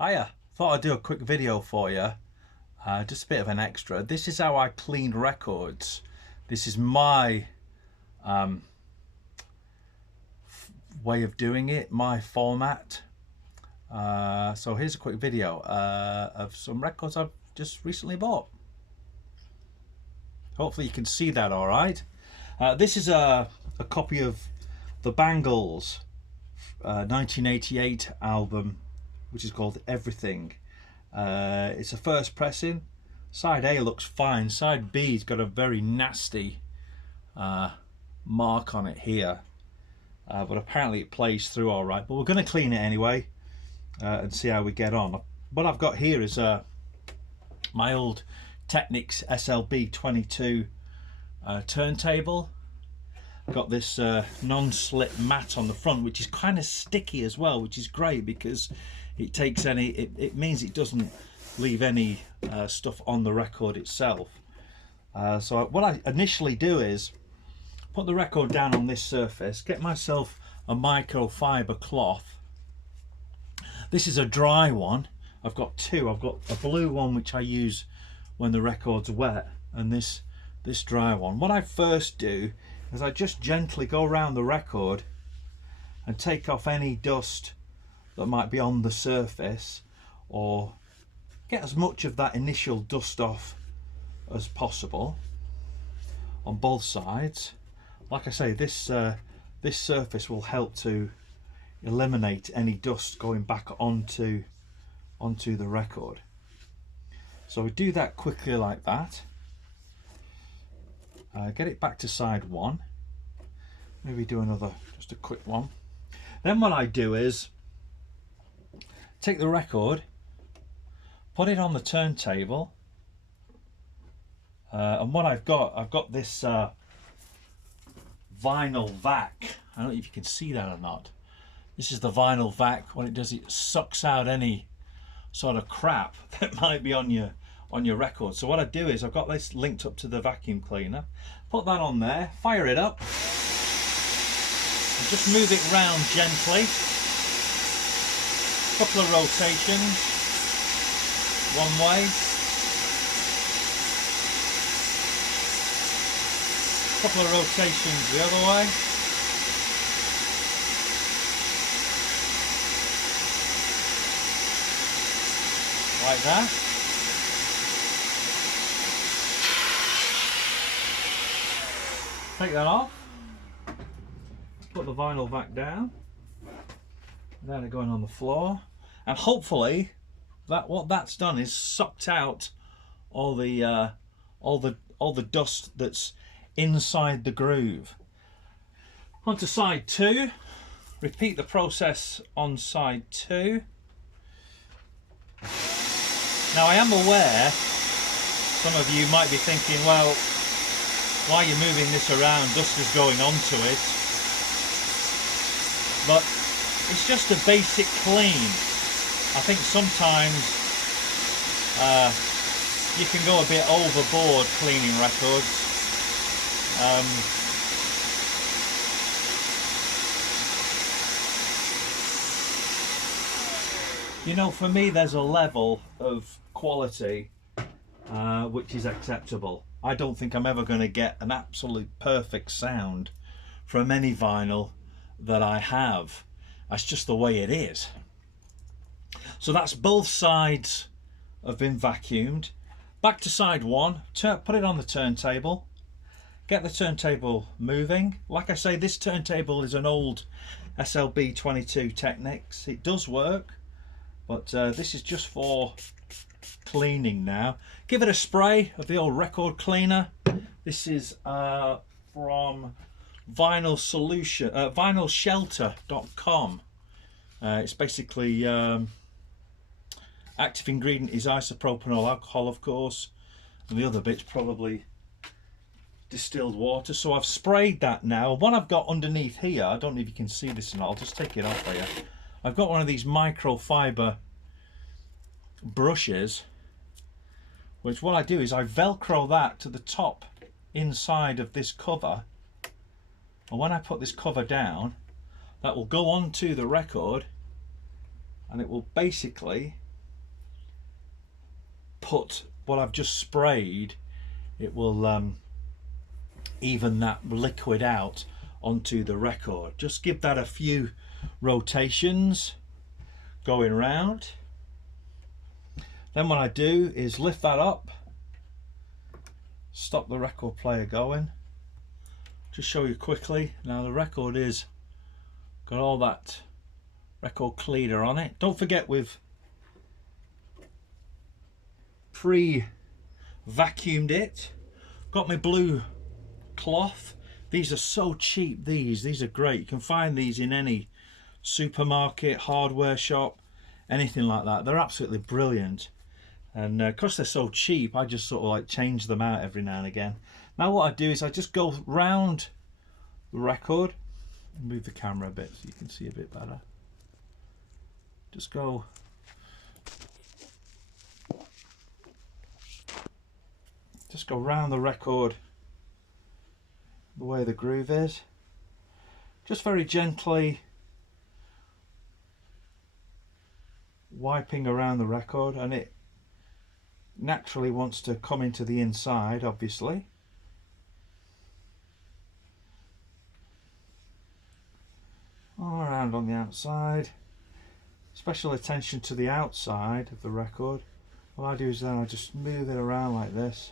Hiya, thought I'd do a quick video for you, just a bit of an extra. This is how I clean records. This is my way of doing it, my format. So here's a quick video of some records I've just recently bought. Hopefully you can see that all right. This is a copy of the Bangles 1988 album, which is called Everything. It's a first pressing. Side A looks fine. Side B's got a very nasty mark on it here, but apparently it plays through all right. But we're going to clean it anyway and see how we get on. What I've got here is my old Technics SLB 22 turntable. I've got this non-slip mat on the front, which is kind of sticky as well, which is great because it takes any, it means it doesn't leave any stuff on the record itself. So what I initially do is put the record down on this surface, get myself a microfiber cloth. This is a dry one. I've got two. I've got a blue one which I use when the record's wet, and this dry one. What I first do is I just gently go around the record and take off any dust that might be on the surface, or get as much of that initial dust off as possible on both sides. Like I say, this surface will help to eliminate any dust going back onto the record. So we do that quickly like that. Get it back to side one. Maybe do another, just a quick one. Then what I do is take the record, put it on the turntable, and what I've got this vinyl vac. I don't know if you can see that or not. This is the vinyl vac. What it does, it sucks out any sort of crap that might be on your record. So what I do is I've got this linked up to the vacuum cleaner, put that on there, fire it up, and just move it round gently. Couple of rotations one way, couple of rotations the other way. Like that. Take that off, put the vinyl back down, then it going on the floor, and hopefully what that's done is sucked out all the dust that's inside the groove. On to side two. Repeat the process on side two. Now I am aware some of you might be thinking, well, why are you moving this around? Dust is going onto it. But it's just a basic clean. I think sometimes you can go a bit overboard cleaning records. You know, for me there's a level of quality which is acceptable. I don't think I'm ever going to get an absolute perfect sound from any vinyl that I have. That's just the way it is. So that's both sides have been vacuumed. Back to side one, put it on the turntable, get the turntable moving. Like I say, this turntable is an old SLB 22 Technics. It does work, but this is just for cleaning now. Give it a spray of the old record cleaner. This is from vinylshelter.com. It's basically active ingredient is isopropanol alcohol, of course, and the other bit's probably distilled water. So I've sprayed that now. What I've got underneath here, I don't know if you can see this or not, I'll just take it off here. I've got one of these microfiber brushes, which what I do is I velcro that to the top inside of this cover, and when I put this cover down, that will go onto the record and it will basically put what I've just sprayed, it will even that liquid out onto the record. Just give that a few rotations going around. Then what I do is lift that up, stop the record player going. Just show you quickly. Now the record is got all that record cleaner on it. Don't forget we've pre-vacuumed it. Got my blue cloth. These are so cheap. These are great. You can find these in any supermarket, hardware shop, anything like that. They're absolutely brilliant. And because they're so cheap, I just sort of like change them out every now and again. Now what I do is I just go round the record, move the camera a bit so you can see a bit better. Just go round the record the way the groove is, just very gently wiping around the record, and it naturally wants to come into the inside, obviously. All around on the outside. Special attention to the outside of the record. What I do is then I just move it around like this.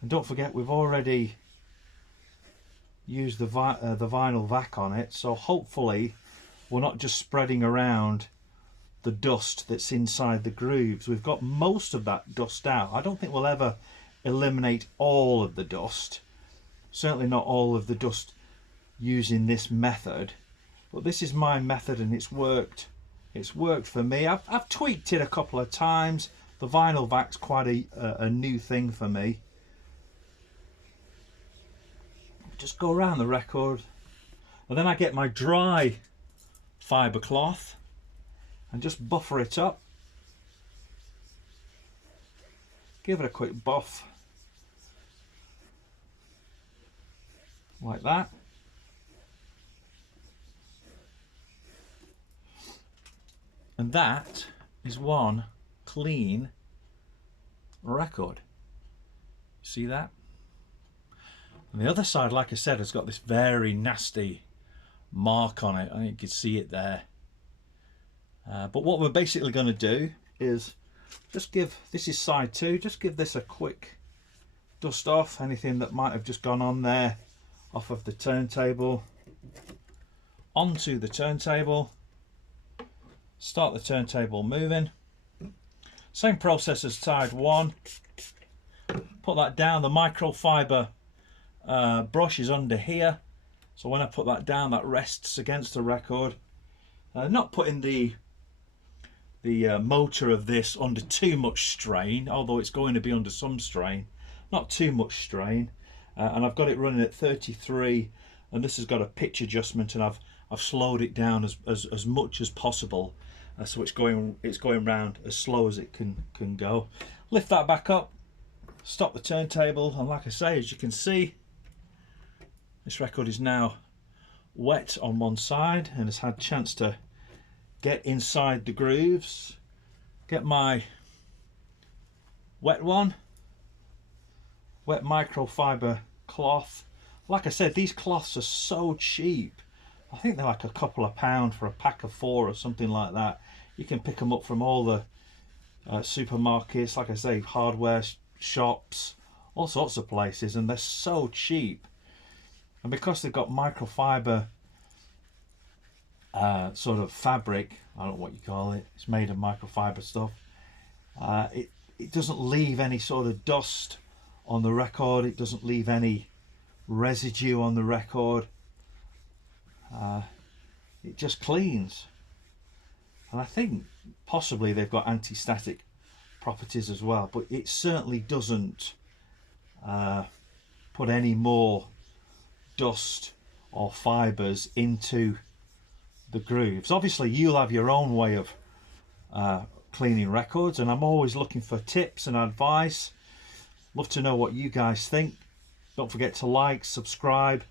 And don't forget, we've already used the vinyl vac on it, so hopefully we're not just spreading around the dust that's inside the grooves. We've got most of that dust out. I don't think we'll ever eliminate all of the dust, certainly not all of the dust using this method, but this is my method and it's worked for me. I've tweaked it a couple of times. The vinyl vac's quite a new thing for me. Just go around the record, and then I get my dry fibre cloth and just buffer it up. Give it a quick buff like that. And that is one clean record. See that? And the other side, like I said, has got this very nasty mark on it. I think you can see it there. But what we're basically going to do is just give, this is side 2, just give this a quick dust off, anything that might have just gone on there off of the turntable, onto the turntable, start the turntable moving. Same process as side 1. Put that down, the microfiber brush is under here, so when I put that down, that rests against the record. Not putting the motor of this under too much strain, although it's going to be under some strain, not too much strain. And I've got it running at 33, and this has got a pitch adjustment, and I've slowed it down as much as possible, so it's going round as slow as it can go. Lift that back up, stop the turntable, and like I say, as you can see, this record is now wet on one side and has had a chance to get inside the grooves. Get my wet one, wet microfiber cloth. Like I said, these cloths are so cheap. I think they're like a couple of pounds for a pack of 4 or something like that. You can pick them up from all the supermarkets, like I say, hardware shops, all sorts of places, and they're so cheap. And because they've got microfiber sort of fabric, I don't know what you call it, it's made of microfiber stuff, it doesn't leave any sort of dust on the record, it doesn't leave any residue on the record, it just cleans. And I think possibly they've got anti-static properties as well, but it certainly doesn't put any more dust or fibers into the grooves. Obviously you'll have your own way of cleaning records, and I'm always looking for tips and advice. Love to know what you guys think. Don't forget to like, subscribe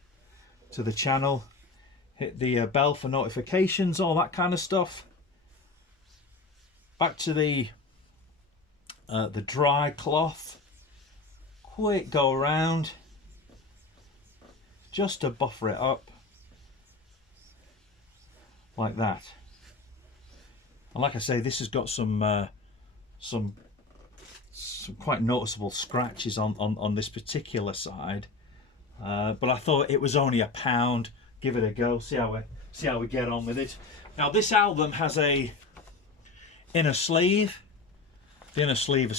to the channel. Hit the bell for notifications, all that kind of stuff. Back to the dry cloth. Quick go around, just to buffer it up, like that. And like I say, this has got some quite noticeable scratches on this particular side. But I thought it was only £1. Give it a go. See how we get on with it. Now this album has a inner sleeve. The inner sleeve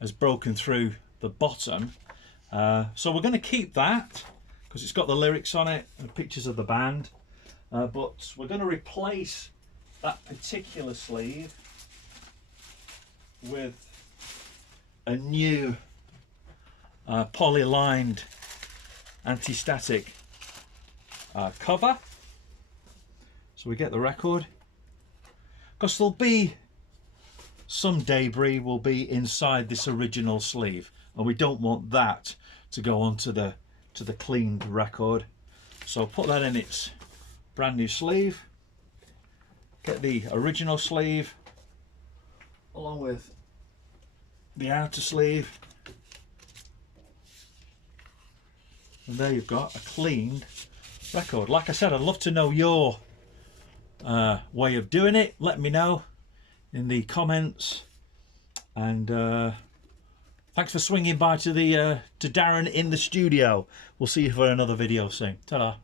has broken through the bottom. So we're going to keep that because it's got the lyrics on it and pictures of the band. But we're going to replace that particular sleeve with a new poly-lined anti-static cover. So we get the record, because there'll be some debris will be inside this original sleeve, and we don't want that to go onto the cleaned record. So put that in its brand new sleeve. Get the original sleeve along with the outer sleeve, and there you've got a cleaned record. Like I said, I'd love to know your way of doing it. Let me know in the comments, and thanks for swinging by to Darren in the studio. We'll see you for another video soon. Ta-da.